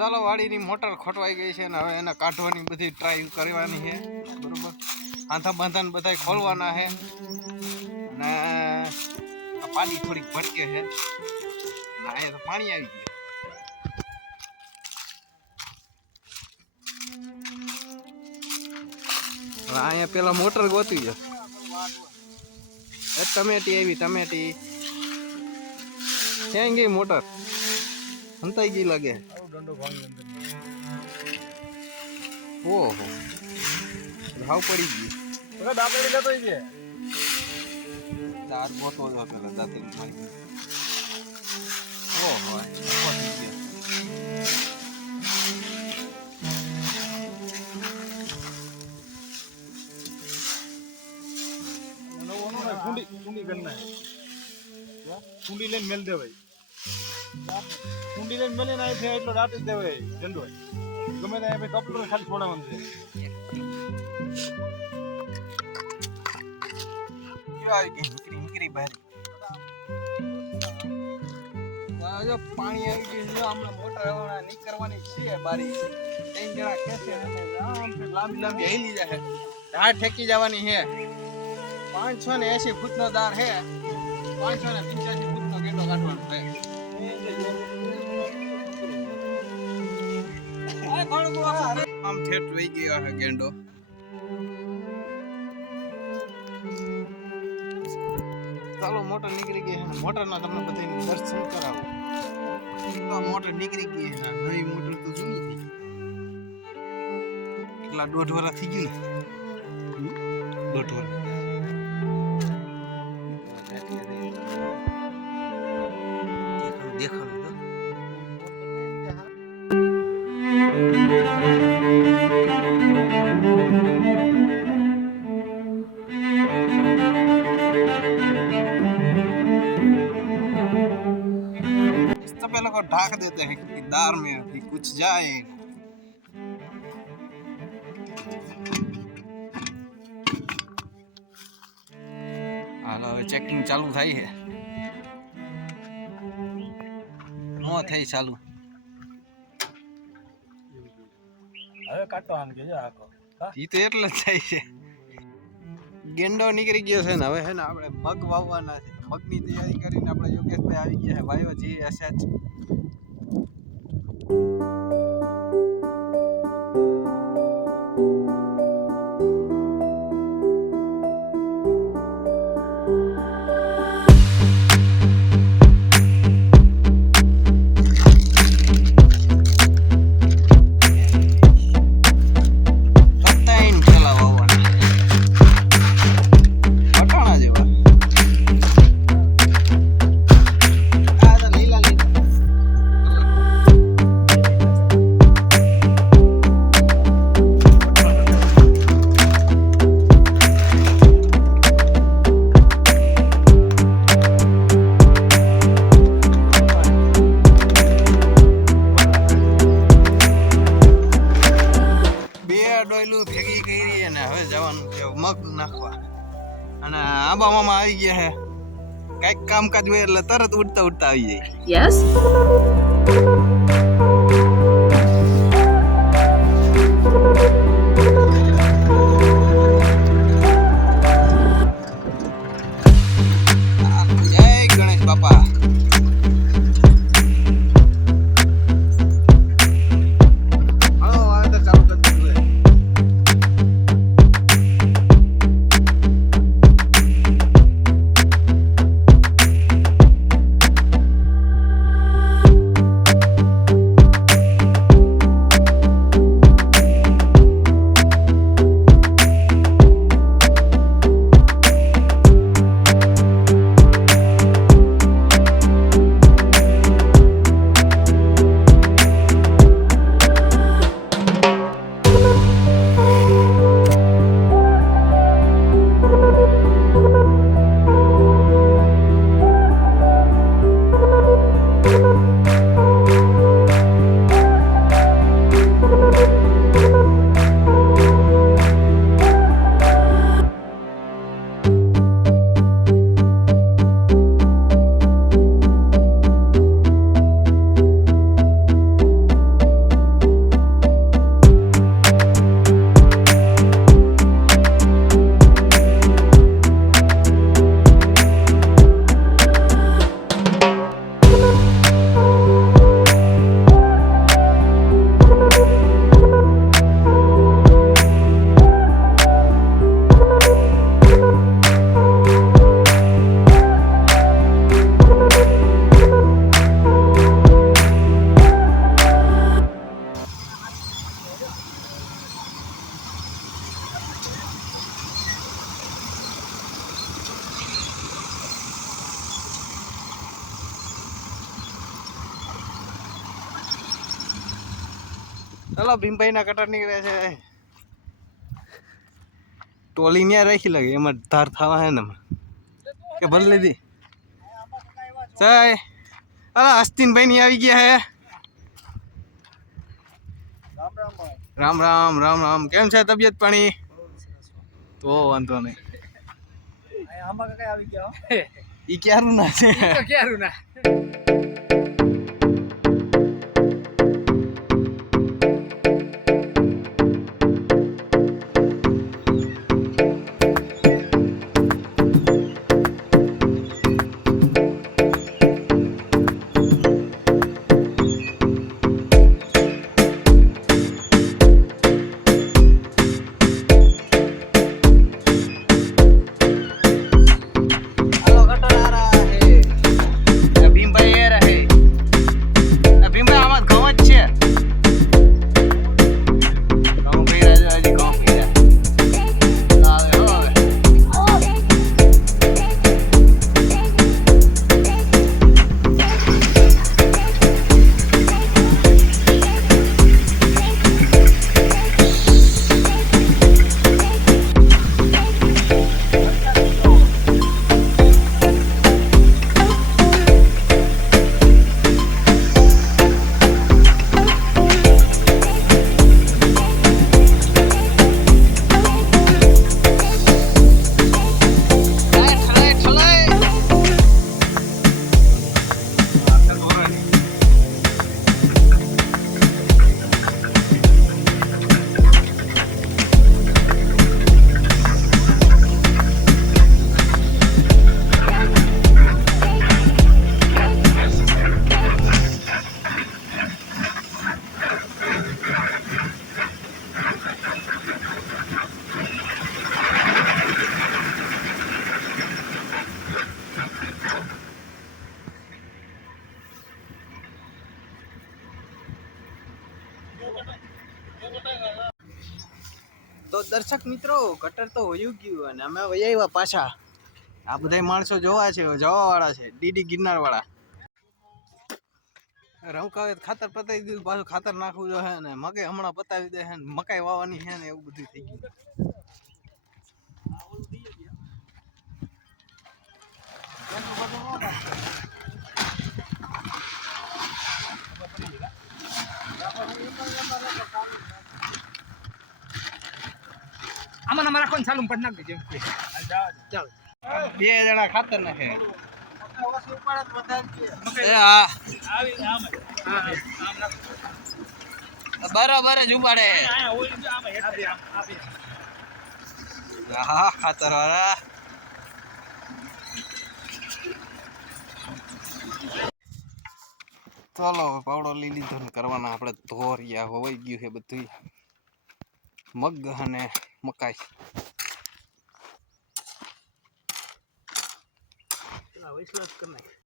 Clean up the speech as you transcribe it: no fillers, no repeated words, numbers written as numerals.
ચાલો વાડીની મોટર ખોટવાઈ ગઈ છે ને હવે એને કાઢવાની બધી ટ્રાય કરવાની છે બરોબર. હાથા બાંધાને બધા ખોલવાના છે અને પાણી થોડીક ભટકે છે. અહીંયા તો પાણી આવી ગયું. અહીંયા પેલા મોટર ગોતી છે. ટમેટી આવી ટમેટી ક્યાં ગઈ મોટર? હંતાઈ ગઈ લાગે. ઓહો ભાવ પડી ગઈ. દાંતડી લેતો છે ચાર બોટો જો પેલા દાંતડી મારી. ઓહો कुंडी करना है कुंडी लेन मेल दे भाई कुंडी लेन मेले ना थे એટલો રાત દે ભાઈ જંડો ગમે તે ભાઈ કપડો ખાલી છોડાવવાનું છે. કેવા આવી ગઈ નીકળી બહાર. જો પાણી આવી ગયું છે. હમણાં મોટર હમણાં નીકળવાની છે બારી. 3 જણા ખેંચે અને આમ લાંબી લાંબી હેલી જાય. ઢાળ ઠેકી જવાની છે. 580 ફૂટનો દાર છે. 585 ફૂટનો ગેટો કાઢવાનો છે. આમ ઠેઠ વહી ગયો છે ગેંડો. ચાલો મોટર નીકળી ગઈ છે. મોટરના તમને બધાને દર્શન કરાવો. તો મોટર નીકળી ગઈ છે. નવી મોટર તો જૂની થઈ ગઈ. કેટલા 1.5 વર્ષ થઈ ગયું ને? 1.5 વર્ષ. દેખાડો तो पहले को ढाक देते हैं क्योंकि दार में अभी कुछ जाए. हाल હવે ચેકિંગ ચાલુ થાય છે. નો થઈ ચાલુ. હવે કાટો આમ કે જો આકો ઈ તો એટલે જ થાય છે. ગેંડો નીકળી ગયો છે ને હવે છે ને આપણે મગ વાવવાના છે. મગની તૈયારી કરીને આપણે યોગેશભાઈ આવી ગયા છે. ભાઈઓ જી એસએચ ભેગી કરી અને હવે જવાનું છે મગ નાખવા. અને આંબા મામા આવી ગયા છે. કઈક કામકાજ હોય એટલે તરત ઉડતા ઉડતા આવી જાય. યસ જય ગણેશ બાપા. ચલો ભીમભાઈ ના કટર નીકળે છે ટોલી ન્યા રાખી લાગે એમાં ધાર થવા હે ને કે ભલે લીધી જય અલા હસ્તીનભાઈ ની આવી ગયા હે રામ રામ રામ રામ કેમ છે તબિયત પાણી તો વાંધો નહીં ઈ ક્યારું ના છે ક્યારું ના તો દર્શક મિત્રો કટર તો હોયું ગયું અને અમે વૈયા પાછા આ બધા માણસો જોવા છે જવા વાળા છે ડીડી ગિરનાર વાળા રમકાવે ખાતર પતાવી દીધું પાછું ખાતર નાખવું જોઈએ ને મકાઈ હમણાં પતાવી દે છે ને મકાઈ વાવવાની છે ને એવું બધું થઈ ગયું આમાં અમારા કોણ ચાલુ પણ નાખ દેજો ચાલ બે જણા ખાતર નાખે એ હા બરાબર જ ઉપાડે હા ખાતર વાળા ચાલો પાવડો લઈ લીધો ને કરવાના આપણે ધોરિયા હોવાઈ ગયું છે બધું મગ અને મકાઈ